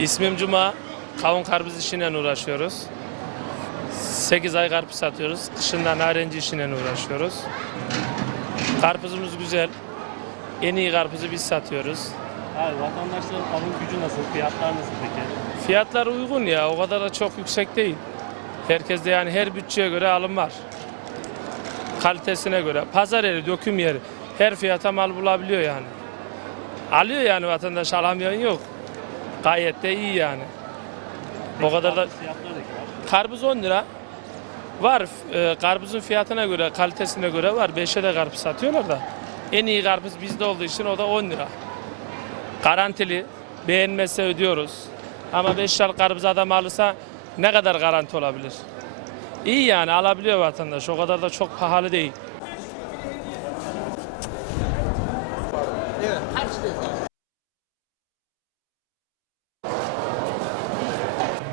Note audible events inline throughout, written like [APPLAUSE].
İsmim Cuma. Kavun karpuz işiyle uğraşıyoruz. 8 ay karpuz satıyoruz. Kışında narenci işiyle uğraşıyoruz. Karpuzumuz güzel. En iyi karpuzu biz satıyoruz. Abi vatandaşların alım gücü nasıl? Fiyatlar nasıl peki? Fiyatlar uygun ya. O kadar da çok yüksek değil. Herkes de yani her bütçeye göre alım var. Kalitesine göre. Pazar yeri, döküm yeri. Her fiyata mal bulabiliyor yani. Alıyor yani vatandaş alamayan yok. Gayet de iyi yani. O kadar da Karpuz Fiyatları ne kadar? Karpuz 10 lira. Var. e, karpuzun fiyatına göre, kalitesine göre var. 5'e de karpuz satıyorlar da. En iyi karpuz bizde olduğu için o da 10 lira. Garantili. Beğenmezse ödüyoruz. Ama 5 liralık karpuz adam alırsa ne kadar garanti olabilir? İyi yani alabiliyor vatandaş. O kadar da çok pahalı değil.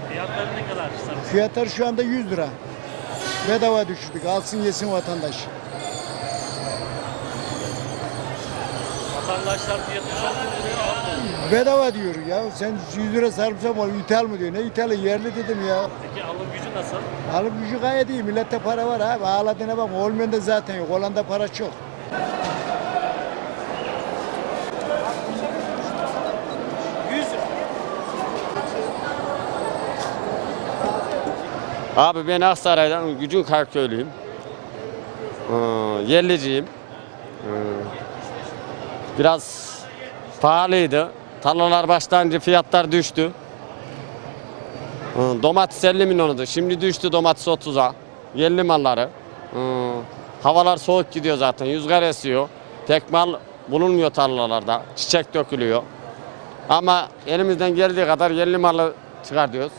Fiyatları ne kadar? Sarı- Fiyatlar şu anda 100 lira. Bedava düşürdük. Alsın yesin vatandaş. Vatandaşlar fiyatı çok? Bedava diyor ya. Sen 100 lira sarımsak mı? İthal mı diyor. Ne ithali? Yerli dedim ya. Peki alım gücü nasıl? Alım gücü gayet iyi. Millette para var abi. Ağladığına bak. Olmayan da zaten yok. Olan da para çok. Abi ben Aksaray'dan Gücün Karköylüyüm. Ee, yerliciyim. Ee, biraz pahalıydı. Tarlalar başlayınca fiyatlar düştü. Ee, domates 50 milyondu. Şimdi düştü domates 30'a. Yerli malları. Ee, havalar soğuk gidiyor zaten. Rüzgar esiyor. Tek mal bulunmuyor tarlalarda. Çiçek dökülüyor. Ama elimizden geldiği kadar yerli malı çıkar diyoruz.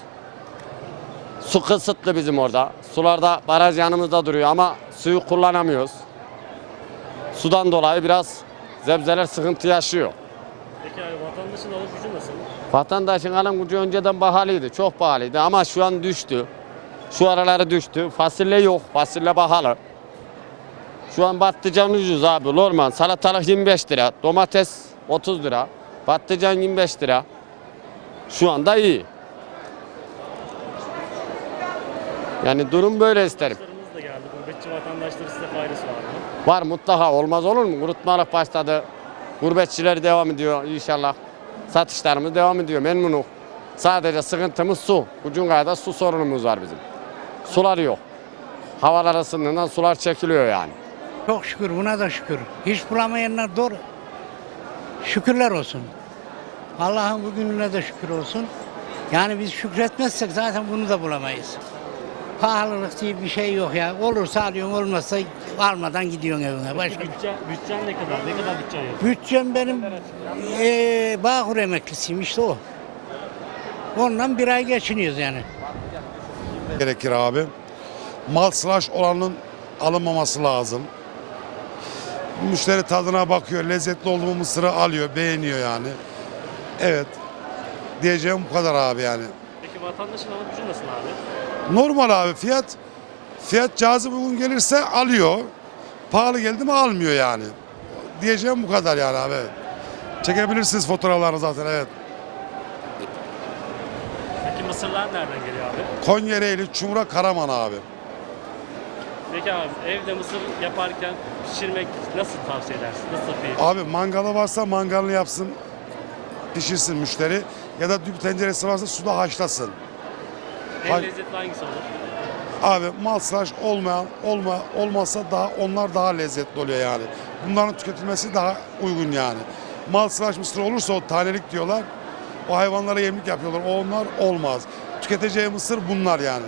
Su kısıtlı bizim orada. Sularda baraj yanımızda duruyor ama suyu kullanamıyoruz. Sudan dolayı biraz zebzeler sıkıntı yaşıyor. Peki abi vatandaşın alım gücü nasıl? Vatandaşın alım gücü önceden pahalıydı, çok pahalıydı ama şu an düştü. Şu araları düştü. Fasulye yok, fasulye pahalı. Şu an patlıcan ucuz abi, normal. Salatalık 25 lira, domates 30 lira, patlıcan 25 lira. Şu anda iyi. Yani durum böyle isterim. Arkadaşlarımız da geldi. Gurbetçi vatandaşları size faydası var mı? Var mutlaka olmaz olur mu? Kurutmalık başladı. Gurbetçiler devam ediyor inşallah. Satışlarımız devam ediyor memnunum. Sadece sıkıntımız su. Ucunkaya'da su sorunumuz var bizim. Sular yok. Havalar ısındığından sular çekiliyor yani. Çok şükür buna da şükür. Hiç bulamayanlar doğru. Şükürler olsun. Allah'ın bugününe de şükür olsun. Yani biz şükretmezsek zaten bunu da bulamayız. Pahalılık diye bir şey yok ya. Olursa alıyorsun olmazsa almadan gidiyorsun evine. Başka. Bütçe, bütçen ne kadar? Ne kadar bütçen yok? Bütçem benim eee Bağkur emeklisiyim işte o. Ondan bir ay geçiniyoruz yani. gerekir abi. Mal slash olanın alınmaması lazım. Müşteri tadına bakıyor, lezzetli olduğu mısırı alıyor, beğeniyor yani. Evet. Diyeceğim bu kadar abi yani. Peki vatandaşın alım gücü nasıl abi? Normal abi fiyat fiyat cazip uygun gelirse alıyor. Pahalı geldi mi almıyor yani. Diyeceğim bu kadar yani abi. evet. Çekebilirsiniz fotoğraflarını zaten evet. Peki mısırlar nereden geliyor abi? Konya Ereğli, Çumra, Karaman abi. Peki abi evde mısır yaparken pişirmek nasıl tavsiye edersin? Nasıl bir Abi mangalı varsa mangalını yapsın, pişirsin müşteri. Ya da düdük tenceresi varsa suda haşlasın. En lezzetli hangisi olur? Abi mal slash olmayan, olma, olmazsa daha onlar daha lezzetli oluyor yani. Bunların tüketilmesi daha uygun yani. Mal slash mısır olursa o tanelik diyorlar. O hayvanlara yemlik yapıyorlar. O onlar olmaz. Tüketeceği mısır bunlar yani.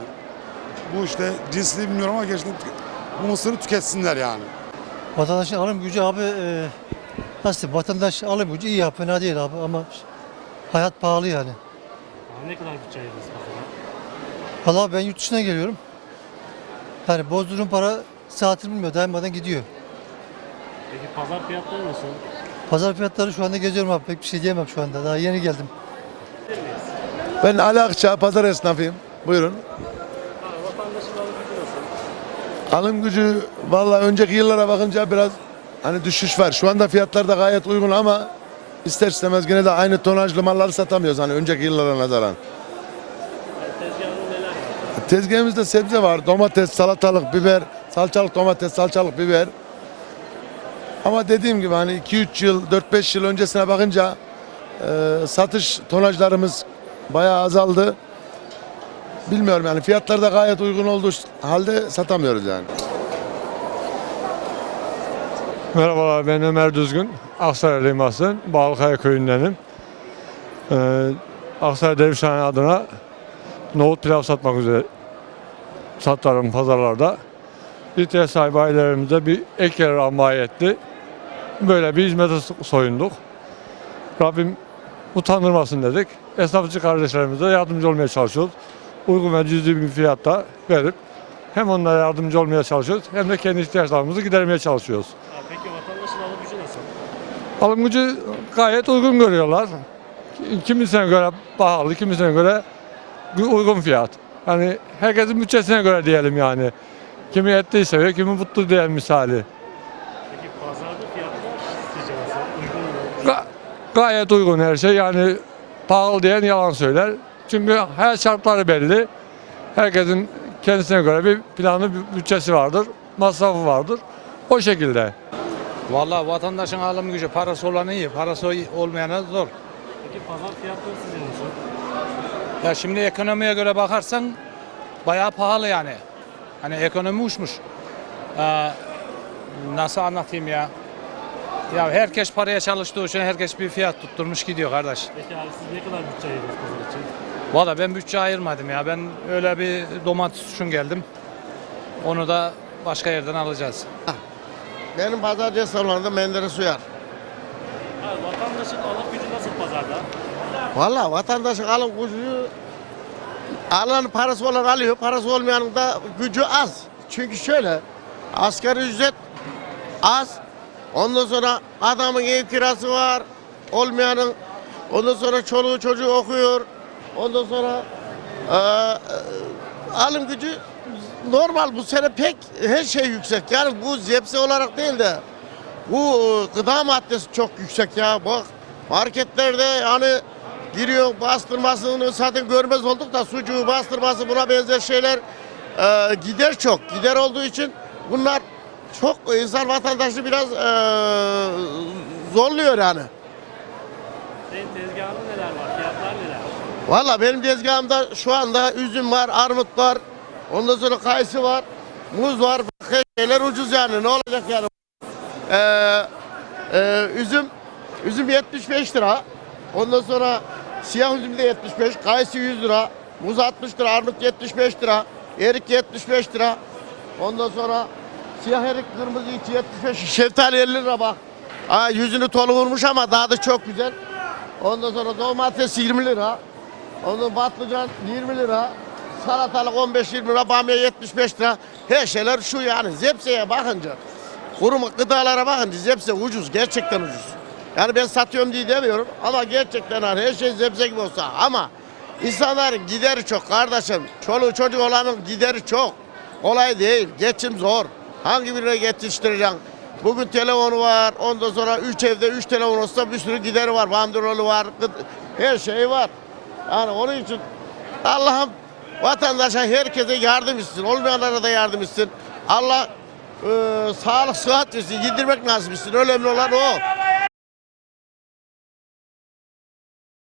Bu işte cinsini bilmiyorum ama gerçekten bu mısırı tüketsinler yani. Vatandaşın alım gücü abi e, nasıl vatandaş alım gücü iyi ya fena değil abi ama hayat pahalı yani. Ne kadar bütçe ayırdınız mesela? Valla ben yurt dışına geliyorum. Yani bozduğum para saatini bilmiyor dayanmadan gidiyor. Peki pazar fiyatları nasıl? Pazar fiyatları şu anda geziyorum abi pek bir şey diyemem şu anda daha yeni geldim. Ben Ali Akça, pazar esnafıyım. Buyurun. Alım gücü valla önceki yıllara bakınca biraz hani düşüş var. Şu anda fiyatlar da gayet uygun ama ister istemez gene de aynı tonajlı malları satamıyoruz hani önceki yıllara nazaran. Var? Tezgahımızda sebze var. Domates, salatalık, biber, salçalık domates, salçalık biber. Ama dediğim gibi hani 2-3 yıl, 4-5 yıl öncesine bakınca e, satış tonajlarımız bayağı azaldı. Bilmiyorum yani fiyatlar da gayet uygun olduğu halde satamıyoruz yani. Merhabalar ben Ömer Düzgün. Aksaraylıyım aslında. Bağlıkaya köyündenim. Ee, Aksaray Dervişhane adına nohut pilav satmak üzere satarım pazarlarda. İhtiyaç sahibi ailelerimize bir ek yer almaya etti. Böyle bir hizmete soyunduk. Rabbim utandırmasın dedik. Esnafçı kardeşlerimize yardımcı olmaya çalışıyoruz. Uygun ve cüzi bir fiyatta verip hem onlara yardımcı olmaya çalışıyoruz hem de kendi ihtiyaçlarımızı gidermeye çalışıyoruz. Peki vatandaşın alım gücü nasıl? Alım gücü gayet uygun görüyorlar. Kimisine göre pahalı, kimisine göre uygun fiyat. Hani herkesin bütçesine göre diyelim yani. Kimi ettiği seviyor, kimi mutlu diyelim misali. Peki pazarda fiyatlar? Uygun mu? Ga- gayet uygun her şey yani pahalı diyen yalan söyler. Çünkü her şartları belli. Herkesin kendisine göre bir planı, bir bütçesi vardır, masrafı vardır. O şekilde. Vallahi vatandaşın alım gücü parası olan iyi, parası olmayana zor. Peki pazar fiyatları sizce nasıl? Ya şimdi ekonomiye göre bakarsan bayağı pahalı yani. Hani ekonomi uçmuş. Ee, nasıl anlatayım ya? Ya herkes paraya çalıştığı için herkes bir fiyat tutturmuş gidiyor kardeş. Peki abi siz ne kadar bütçe ayırdınız pazar için? Valla ben bütçe ayırmadım ya. Ben öyle bir domates için geldim. Onu da başka yerden alacağız. Benim pazarcı salonunda Menderes Uyar. Abi vatandaşın alım gücü nasıl pazarda? Valla vatandaşın alım gücü alan parası olan alıyor, parası olmayanın da gücü az. Çünkü şöyle asgari ücret az. Ondan sonra adamın ev kirası var, olmayanın ondan sonra çoluğu çocuğu okuyor. Ondan sonra eee, eee, alım gücü normal bu sene pek her şey yüksek. Yani bu zepse olarak değil de bu e, gıda maddesi çok yüksek ya. Bak marketlerde yani giriyor bastırmasını zaten görmez olduk da sucuğu bastırması buna benzer şeyler e, gider çok. Gider olduğu için bunlar çok insan vatandaşı biraz e, zorluyor yani. Senin tezgahında neler var? Fiyatlar neler? Valla benim tezgahımda şu anda üzüm var, armut var, ondan sonra kayısı var, muz var. Bak, her şeyler ucuz yani ne olacak yani. Ee, e, üzüm, üzüm 75 lira. Ondan sonra siyah üzüm de 75, kayısı 100 lira, muz 60 lira, armut 75 lira, erik 75 lira. Ondan sonra siyah erik kırmızı içi 75, [LAUGHS] şeftali 50 lira bak. Aa, yüzünü tolu vurmuş ama daha da çok güzel. Ondan sonra domates 20 lira. Onun patlıcan 20 lira. Salatalık 15-20 lira, bamya 75 lira. Her şeyler şu yani. Zepseye bakınca, kuru gıdalara bakınca zepse ucuz. Gerçekten ucuz. Yani ben satıyorum diye demiyorum ama gerçekten hani her şey zepse gibi olsa ama insanların gideri çok kardeşim. Çoluğu çocuk olanın gideri çok. Kolay değil. Geçim zor. Hangi birine yetiştireceksin? Bugün telefonu var. Ondan sonra 3 evde 3 telefon olsa bir sürü gideri var. Bandrolü var. Her şey var. Yani onun için Allah'ım vatandaşa herkese yardım etsin. Olmayanlara da yardım etsin. Allah e, sağlık sıhhat versin. Yedirmek nasip etsin. Önemli olan o.